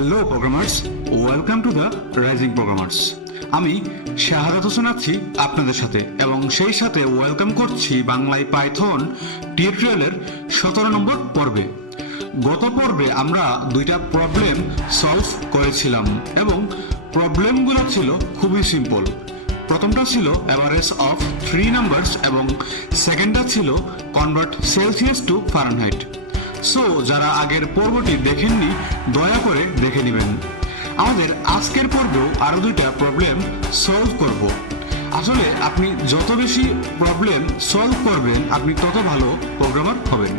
Hello programmers, welcome to the rising programmers. আমি শাহাদাত হোসেন আছি আপনাদের সাথে, এবং সেই সাথে ওয়েলকাম করছি বাংলায় পাইথন টিউটোরিয়ালের 17 নম্বর পর্বে। গত পর্বে আমরা দুইটা প্রবলেম সলভ করেছিলাম এবং প্রবলেমগুলো ছিল খুবই সিম্পল। প্রথমটা ছিল অ্যাভারেজ অফ 3 নাম্বারস এবং সেকেন্ডটা ছিল convert Celsius to Fahrenheit. So যারা আগের পর্বটি দেখেননি দয়া করে দেখে নেবেন। আমাদের আজকের পর্বেও আরও দুইটা প্রবলেম সলভ করব। আসলে আপনি যত বেশি প্রবলেম সলভ করবেন আপনি তত ভালো প্রোগ্রামার হবেন।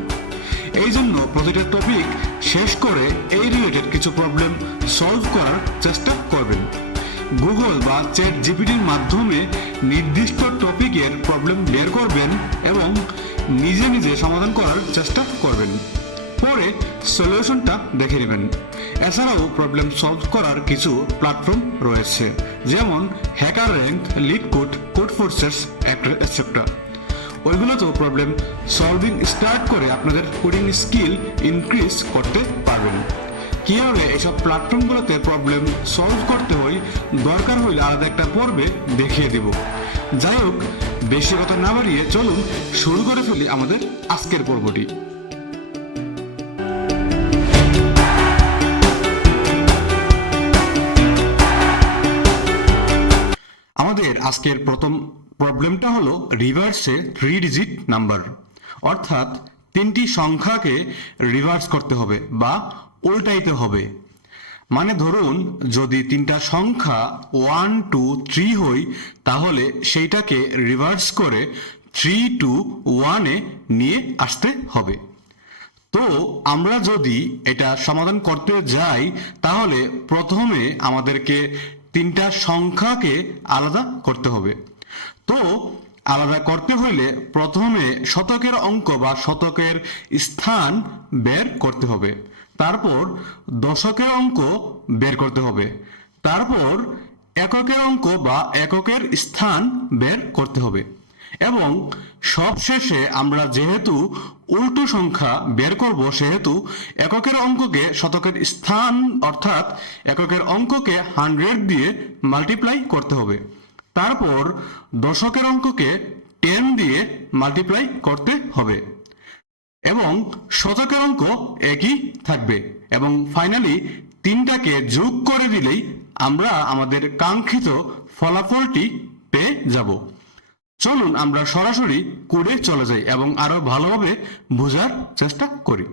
এই জন্য প্রতিটা টপিক শেষ করে এই রিলেটেড কিছু প্রবলেম সলভ করার চেষ্টা করবেন। গুগল বা চ্যাট জিপিটির মাধ্যমে নির্দিষ্ট টপিকের প্রবলেম বের করবেন এবং নিজে নিজে সমাধান করার চেষ্টা করবেন, পরে সলিউশনটা দেখে নেবেন। এছাড়াও প্রবলেম সলভ করার কিছু প্ল্যাটফর্ম রয়েছে, যেমন HackerRank, LeetCode, Codeforces etcetera. ওইগুলোতেও প্রবলেম সলভিং স্টার্ট করে আপনাদের কোডিং স্কিল ইনক্রিজ করতে পারবেন। কীভাবে এসব প্ল্যাটফর্মগুলোতে প্রবলেম সলভ করতে হয় দরকার হইলে আলাদা একটা পর্বে দেখিয়ে দেব। যাই হোক, বেশি কথা না বাড়িয়ে চলুন শুরু করে ফেলি আমাদের আজকের পর্বটি। আমাদের আজকের প্রথম প্রবলেমটা হলো রিভার্সে 3 ডিজিট নাম্বার, অর্থাৎ 3টি সংখ্যাকে রিভার্স করতে হবে বা উল্টাইতে হবে। মানে ধরুন, যদি 3টা সংখ্যা 1 2 3 হয়, তাহলে সেইটাকে রিভার্স করে 3 2 1 এ নিয়ে আসতে হবে। তো আমরা যদি এটা সমাধান করতে যাই তাহলে প্রথমে আমাদেরকে 3টা সংখ্যাকে আলাদা করতে হবে। তো আলাদা করতে হলে প্রথমে শতকের অঙ্ক বা শতকের স্থান বের করতে হবে, তারপর দশকের অঙ্ক বের করতে হবে, তারপর এককের অঙ্ক বা এককের স্থান বের করতে হবে, এবং সবশেষে আমরা যেহেতু উল্টো সংখ্যা বের করব সেহেতু এককের অঙ্ককে শতকের স্থান অর্থাৎ এককের অঙ্ককে 100 দিয়ে মাল্টিপ্লাই করতে হবে, তারপর দশকের অঙ্ককে 10 দিয়ে মাল্টিপ্লাই করতে হবে, এবং শতকের অঙ্ক একই থাকবে, এবং ফাইনালি 3টাকে যোগ করে দিলেই আমরা আমাদের কাঙ্ক্ষিত ফলাফলটি পেয়ে যাব। চলুন আমরা সরাসরি কোডে চলে যাই এবং আরো ভালোভাবে বোঝার চেষ্টা করি।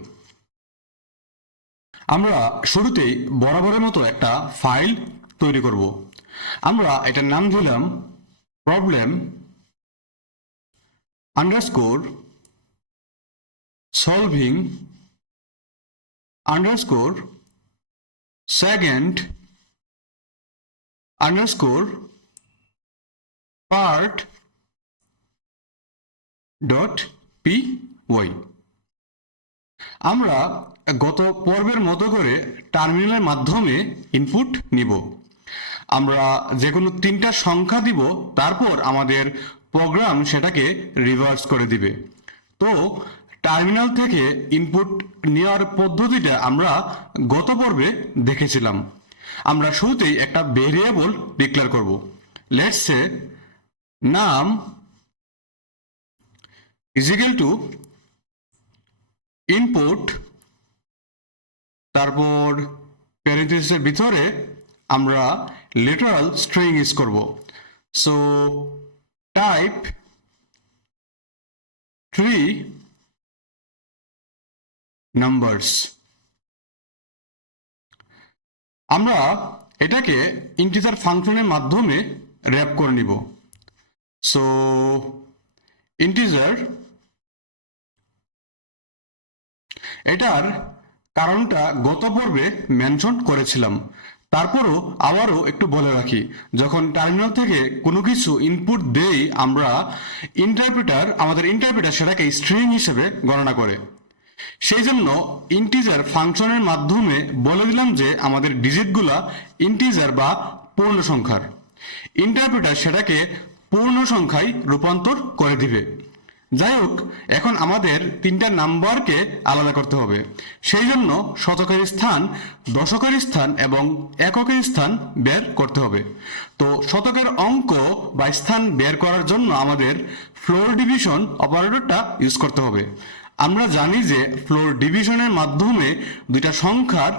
আমরা শুরুতেই বরাবরের মতো একটা ফাইল তৈরি করব। আমরা এটার নাম দিলাম problem underscore solving underscore second underscore part .py। আমরা গত পর্বের মতো করে টার্মিনালের মাধ্যমে ইনপুট নিব। আমরা যে কোনো 3টা সংখ্যা দিব, তারপর আমাদের প্রোগ্রাম সেটাকে রিভার্স করে দিবে। তো টার্মিনাল থেকে ইনপুট নেওয়ার পদ্ধতিটা আমরা গত পর্বে দেখেছিলাম। আমরা শুরুতেই একটা ভেরিয়েবল ডিক্লেয়ার করব। লেটস সে নাম is equal to input, তারপর প্যারেন্থেসিসের ভিতরে আমরা লিটারাল স্ট্রিং ইউজ করব। So type 3 numbers. আমরা এটাকে ইন্টিজার ফাংশনের মাধ্যমে র্যাপ করে নিব। সো ইন্টিজার, এটার কারণটা গত পর্বে মেনশন করেছিলাম, তারপরও আবারও একটু বলে রাখি, যখন টার্মিনাল থেকে কোনো কিছু ইনপুট দেই আমরা আমাদের ইন্টারপ্রেটার সেটাকে স্ট্রিং হিসেবে গণনা করে। সেই জন্য ইন্টিজার ফাংশনের মাধ্যমে বলে দিলাম যে আমাদের ডিজিটগুলা ইন্টিজার বা পূর্ণ সংখ্যার। ইন্টারপ্রেটার সেটাকে পূর্ণ সংখ্যায় রূপান্তর করে দিবে। যাই হোক, এখন আমাদের তিনটা নাম্বারকে আলাদা করতে হবে। সেই জন্য শতকের স্থান, দশকের স্থান এবং এককের স্থান বের করতে হবে। তো শতকের অঙ্ক বা স্থান বের করার জন্য আমাদের ফ্লোর ডিভিশন অপারেটরটা ইউজ করতে হবে। আমরা জানি যে ফ্লোর ডিভিশনের মাধ্যমে দুইটা সংখ্যার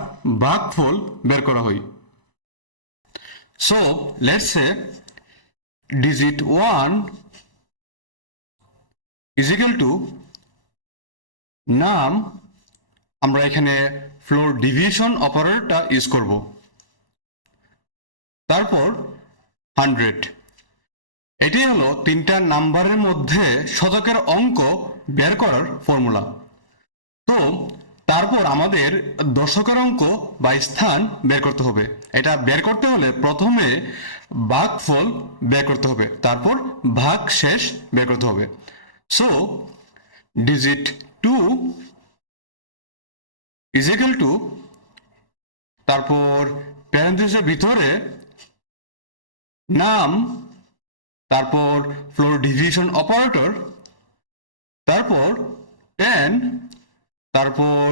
ভাগফল বের করা হয়। So let's say digit 1 is equal to নাম, আমরা এখানে ফ্লোর ডিভিশন অপারেটরটা ইউজ করব, তারপর 100। এটি হলো তিনটা নাম্বারের মধ্যে শতকের অঙ্ক বের করার ফর্মুলা। তো তারপর আমাদের দশকের অঙ্ক বা স্থান বের করতে হবে। এটা বের করতে হলে প্রথমে ভাগফল বের করতে হবে, তারপর ভাগ শেষ বের করতে হবে। So digit 2 is equal to, তারপর প্যারেন্থেসিসের ভিতরে নাম, তারপর ফ্লোর ডিভিশন অপারেটর, তারপর 10, তারপর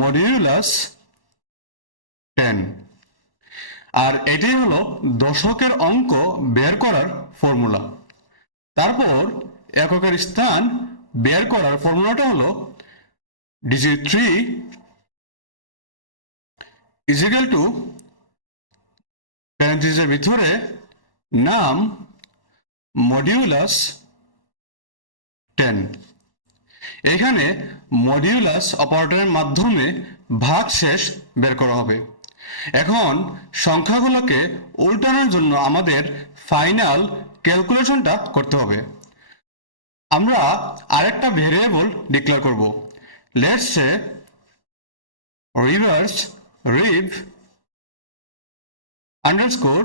মডিউলাস 10। আর এটাই হলো দশকের অঙ্ক বের করার ফর্মুলা। তারপর এককের স্থান বের করার ফর্মুলাটা হলো digit 3 is equal to, প্যারেন্থেসিসের ভিতরে নাম মডিউলাস 10। এখানে মডিউলাস অপারেটরের মাধ্যমে ভাগশেষ বের করা হবে। এখন সংখ্যাগুলোকে উল্টানোর জন্য আমাদের ফাইনাল ক্যালকুলেশনটা করতে হবে। আমরা আরেকটা ভেরিয়েবল ডিক্লেয়ার করব। Let's say reverse rev underscore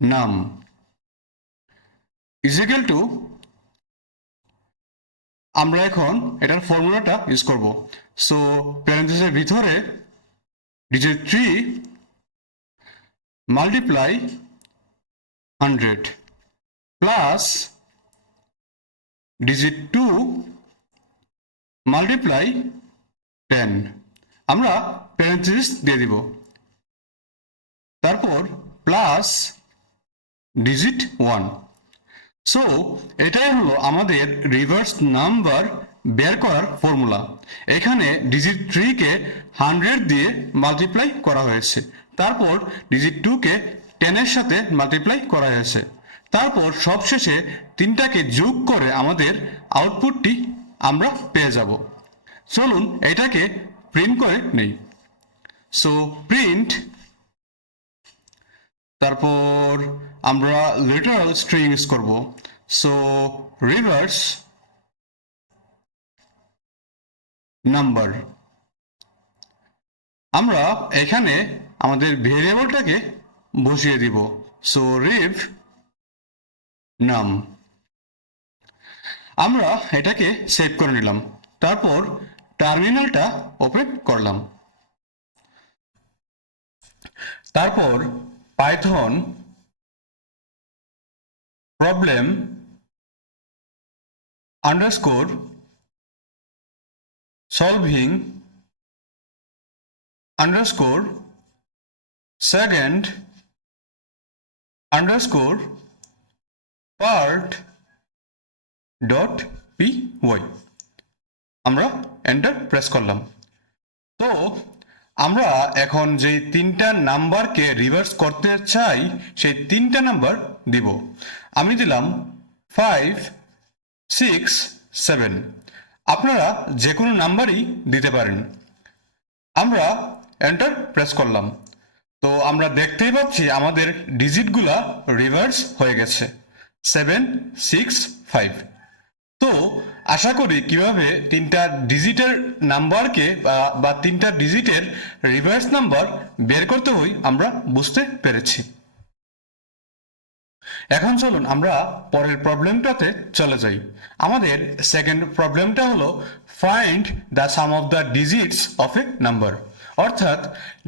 name is equal to, আমরা এখন এটার ফর্মুলাটা ইউজ করব। সো প্যারেন্থেসিসের ভিতরে digit 3 multiply 100 plus digit 2 multiply 10। আমরা প্যারেন্থেসিস দিয়ে দিব, তারপর প্লাস digit 1। সো এটাই হলো আমাদের রিভার্স নাম্বার বের করার ফর্মুলা। এখানে digit 3 কে 100 দিয়ে মাল্টিপ্লাই করা হয়েছে, তারপর digit 2 কে 10 এর সাথে মাল্টিপ্লাই করা হয়েছে, তারপর সবশেষে তিনটাকে যোগ করে আমাদের আউটপুটটি আমরা পেয়ে যাব। চলুন এটাকে প্রিন্ট করে নেই। সো প্রিন্ট, তারপর আমরা লিটারাল স্ট্রিং ইউজ করব। সো রিভার্স নাম্বার, আমরা এখানে আমাদের ভেরিয়েবলটাকে বসিয়ে দিব। সো রিভ নাম, আমরা এটাকে সেভ করে নিলাম, তারপর টার্মিনালটা ওপেন করলাম, তারপর Python problem underscore solving underscore second underscore part dot P Y, আমরা এন্টার প্রেস করলাম। তো আমরা এখন যে তিনটা নাম্বারকে রিভার্স করতে চাই সেই তিনটা নাম্বার দিব। আমি দিলাম 5, 6, 7। আপনারা যে কোনো নাম্বারই দিতে পারেন। আমরা এন্টার প্রেস করলাম। তো আমরা দেখতেই পাচ্ছি আমাদের ডিজিটগুলা রিভার্স হয়ে গেছে, 7, 6, 5। তো আশা করি কিভাবে তিনটা ডিজিটের নাম্বারকে বা তিনটা ডিজিটের রিভার্স নাম্বার বের করতে হয় আমরা বুঝতে পেরেছি। এখন চলুন আমরা পরের প্রবলেমটাতে চলে যাই। আমাদের সেকেন্ড প্রবলেমটা হলো find the some of the digits of A number, অর্থাৎ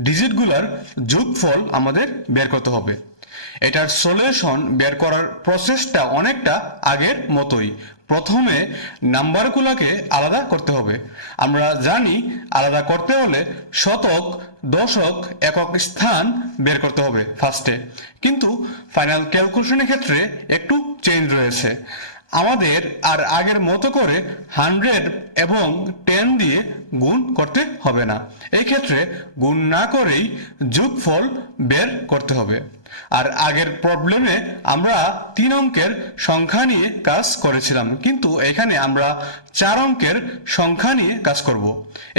ডিজিটগুলোর যোগফল আমাদের বের করতে হবে। এটার সলিউশন বের করার প্রসেসটা অনেকটা আগের মতোই। প্রথমে নাম্বারগুলোকে আলাদা করতে হবে। আমরা জানি আলাদা করতে হলে শতক, দশক, একক স্থান বের করতে হবে ফার্স্টে, কিন্তু ফাইনাল ক্যালকুলেশনের ক্ষেত্রে একটু চেঞ্জ রয়েছে। আমাদের আর আগের মতো করে 100 এবং 10 দিয়ে গুণ করতে হবে না। এই ক্ষেত্রে গুণ না করেই যোগফল বের করতে হবে। আর আগের প্রবলেমে আমরা 3 অঙ্কের সংখ্যা নিয়ে কাজ করেছিলাম, কিন্তু এখানে আমরা 4 অঙ্কের সংখ্যা নিয়ে কাজ করব।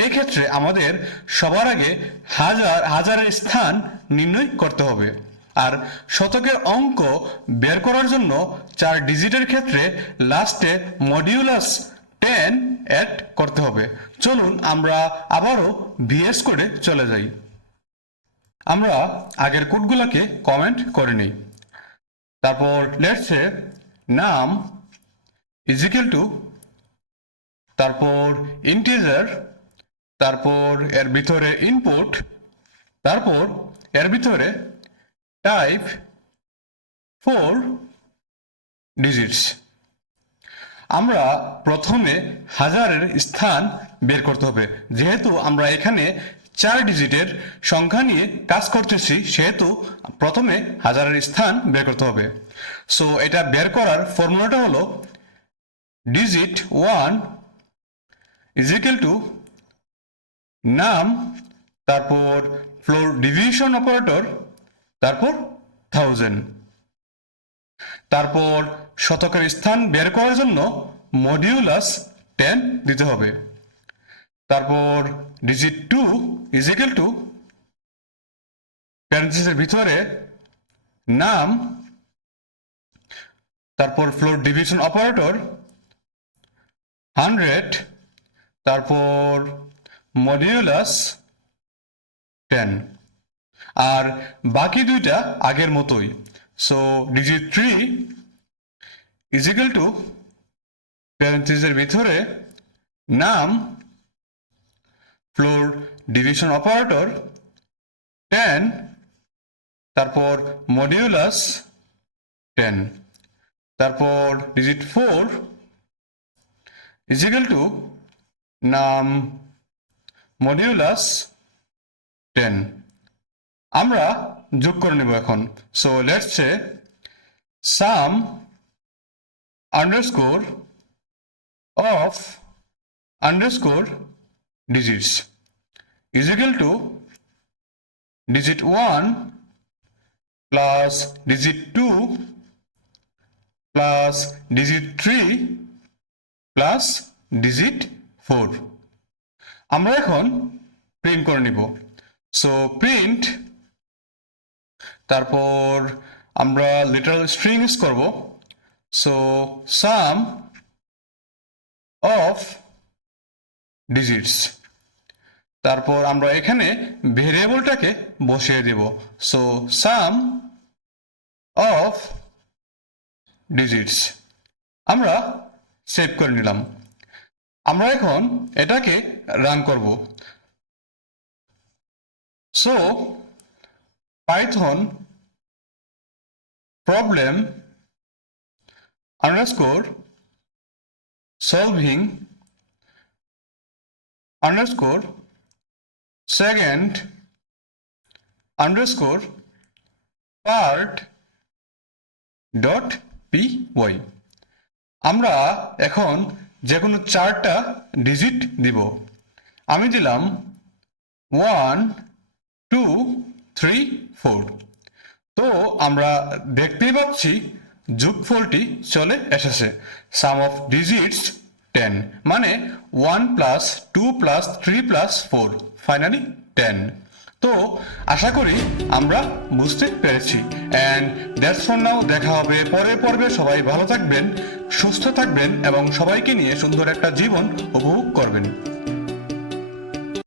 এই ক্ষেত্রে আমাদের সবার আগে হাজারের স্থান নির্ণয় করতে হবে। আর শতকের অঙ্ক বের করার জন্য 4 ডিজিটের ক্ষেত্রে লাস্টে মডিউলাস 10 অ্যাড করতে হবে। চলুন আমরা আবারও ভিএস কোডে চলে যাই। আমরা আগের কোডগুলোকে কমেন্ট করে নিই। তারপর লেটস সে নাম ইজ ইকুয়াল টু, তারপর ইন্টিজার, তারপর এর ভিতরে ইনপুট, তারপর এর ভিতরে টাইপ 4 ডিজিটস। আমরা প্রথমে হাজারের স্থান বের করতে হবে। যেহেতু আমরা এখানে 4 ডিজিটের সংখ্যা নিয়ে কাজ করতেছি, সেহেতু প্রথমে হাজারের স্থান বের করতে হবে। সো এটা বের করার ফর্মুলাটা হলো ডিজিট 1 ইজ ইকুয়াল টু নাম, তারপর ফ্লোর ডিভিশন অপারেটর, তারপর 1000। তারপর শতকের স্থান বের করার জন্য মডিউলাস 10 দিতে হবে। তারপর ডিজিট 2 ইজ ইকুয়াল টু প্যারেনথেসিসের ভিতরে নাম, তারপর ফ্লোর ডিভিশন অপারেটর 100, তারপর মডিউলাস 10। আর বাকি দুইটা আগের মতোই। So digit 3 is equal to প্যারেনথেসিসের ভিতরে নাম, ফ্লোর ডিভিশন অপারেটর 10, তারপর মডিউলাস 10। তারপর ডিজিট 4 ইজ ইকুয়াল টু নাম মডিউলাস 10। আমরা যোগ করে নেব এখন। So let's say some underscore of underscore digits is equal to digit 1 plus digit 2 plus digit 3 plus digit 4। আমরা এখন প্রিন্ট করে নিব। সো প্রিন্ট, তারপর আমরা লিটারাল স্ট্রিং ইউজ করব। সো সাম অফ ডিজিটস, তারপর আমরা এখানে ভেরিয়েবলটাকে বসিয়ে দেব। সো সাম অফ ডিজিটস আমরা সেভ করে নিলাম। আমরা এখন এটাকে রান করব। So Python problem underscore solving underscore second underscore part dot py। আমরা এখন যে কোনো 4টা ডিজিট দিব। আমি দিলাম 1 2 3 4। তো আমরা দেখতেই পাচ্ছি যোগফলটি চলে এসেছে। সাম অফ ডিজিটস 10, মানে 1 প্লাস 2 প্লাস 3 প্লাস 4, ফাইনালি 10। তো আশা করি আমরা বুঝতে পেরেছি। And that's for now. দেখা হবে পরের পর্বে। সবাই ভালো থাকবেন, সুস্থ থাকবেন এবং সবাইকে নিয়ে সুন্দর একটা জীবন উপভোগ করবেন।